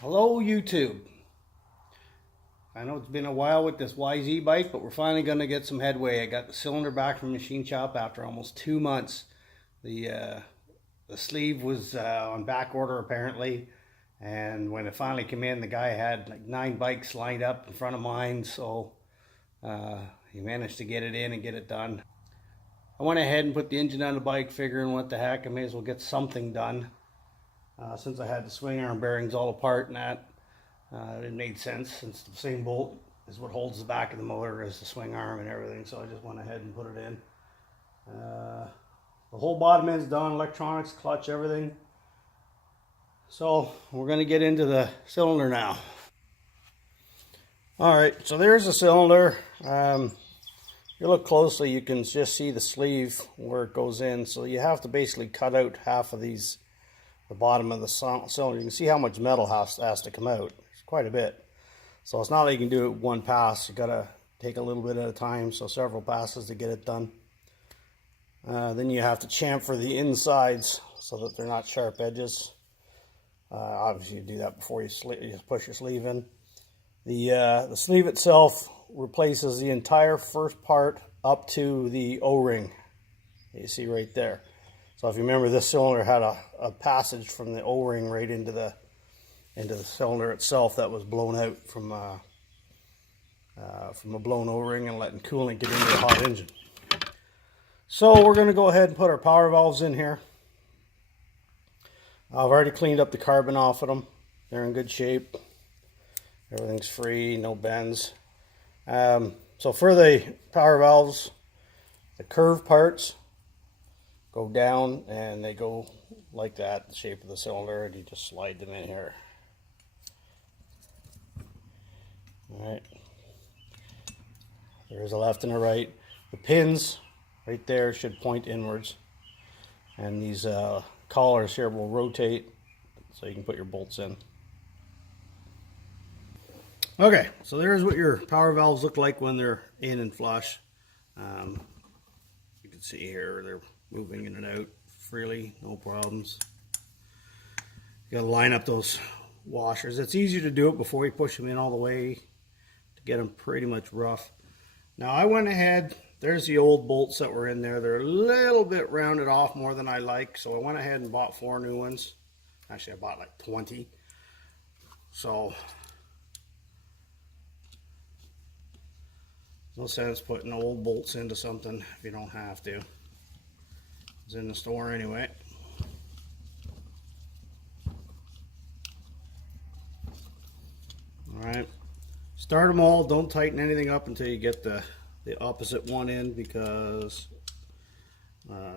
Hello YouTube. I know it's been a while with this YZ bike, but we're finally going to get some headway. I got the cylinder back from machine shop after almost 2 months. The sleeve was on back order apparently, and when it finally came in, the guy had like 9 bikes lined up in front of mine, so he managed to get it in and get it done. I went ahead and put the engine on the bike, figuring what the heck, I may as well get something done. Since I had the swing arm bearings all apart and that, it made sense since the same bolt is what holds the back of the motor as the swing arm and everything, so I just went ahead and put it in. The whole bottom end's done, electronics, clutch, everything. So we're going to get into the cylinder now. Alright, so there's the cylinder. If you look closely, you can just see the sleeve where it goes in, so you have to basically cut out half of these, the bottom of the cylinder. You can see how much metal has to come out. It's quite a bit. So it's not like you can do it one pass. You gotta take a little bit at a time, so several passes to get it done. Then you have to chamfer the insides so that they're not sharp edges. Obviously you do that before you push your sleeve in. The sleeve itself replaces the entire first part up to the O-ring. You see right there. So if you remember, this cylinder had a passage from the O-ring right into the cylinder itself that was blown out from a blown O-ring and letting coolant get into the hot engine. So we're going to go ahead and put our power valves in here. I've already cleaned up the carbon off of them. They're in good shape. Everything's free, no bends. So for the power valves, the curved parts go down and they go like that, the shape of the cylinder, and you just slide them in here. Alright, there's a left and a right. The pins right there should point inwards, and these collars here will rotate so you can put your bolts in. Okay, so there's what your power valves look like when they're in and flush. You can see here they're moving in and out freely, no problems. You gotta line up those washers. It's easier to do it before you push them in all the way to get them pretty much rough. Now I went ahead, there's the old bolts that were in there. They're a little bit rounded off more than I like, so I went ahead and bought 4 new ones. Actually I bought like 20. So no sense putting old bolts into something if you don't have to. It's in the store anyway. Alright, start them all. Don't tighten anything up until you get the opposite one in, because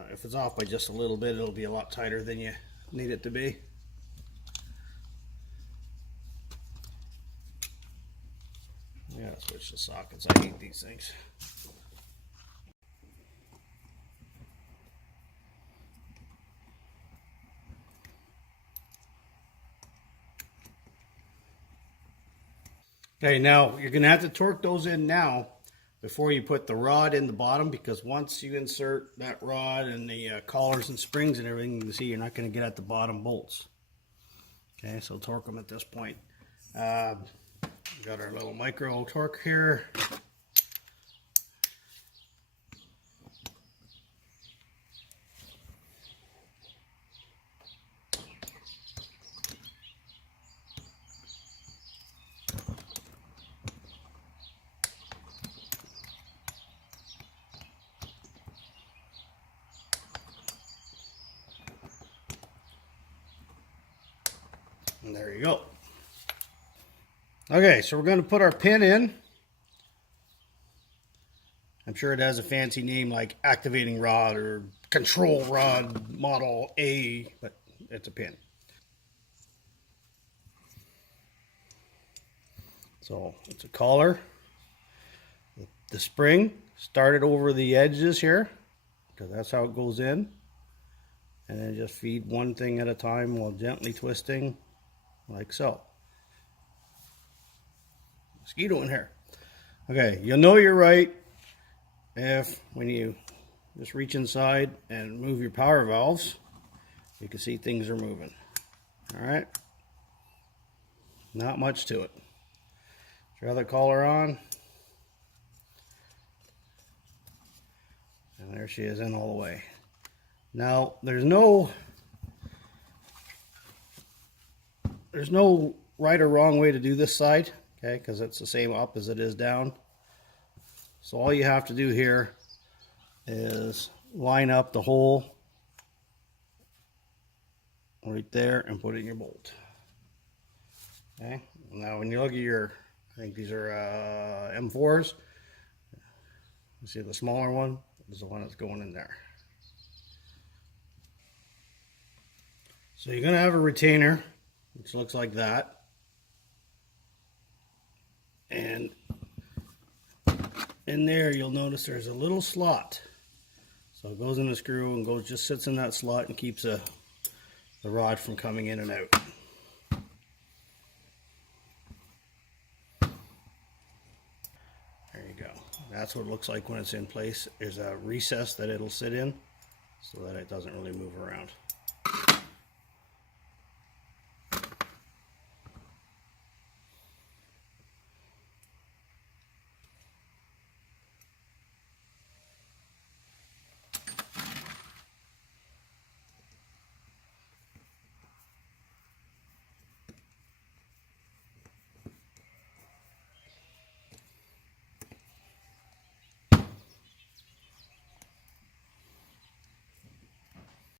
if it's off by just a little bit, it'll be a lot tighter than you need it to be. Yeah, switch the sockets. I hate these things. Okay, now you're going to have to torque those in now before you put the rod in the bottom, because once you insert that rod and the collars and springs and everything, you can see you're not going to get at the bottom bolts. Okay, so torque them at this point. We got our little micro torque here. And there you go. Okay, so we're going to put our pin in. I'm sure it has a fancy name like activating rod or control rod model A, but it's a pin. So it's a collar. The spring started over the edges here, because that's how it goes in. And then just feed one thing at a time while gently twisting, like so. Mosquito in here. Okay, you'll know you're right if when you just reach inside and move your power valves, you can see things are moving. All right. Not much to it. Throw the collar on. And there she is in all the way. Now, there's no right or wrong way to do this side, okay, because it's the same up as it is down. So all you have to do here is line up the hole right there and put it in your bolt. Okay, now when you look at your, I think these are M4s. You see the smaller one is the one that's going in there. So you're going to have a retainer which looks like that, and in there you'll notice there's a little slot. So it goes in the screw and just sits in that slot and keeps the rod from coming in and out. There you go. That's what it looks like when it's in place. There's a recess that it'll sit in so that it doesn't really move around.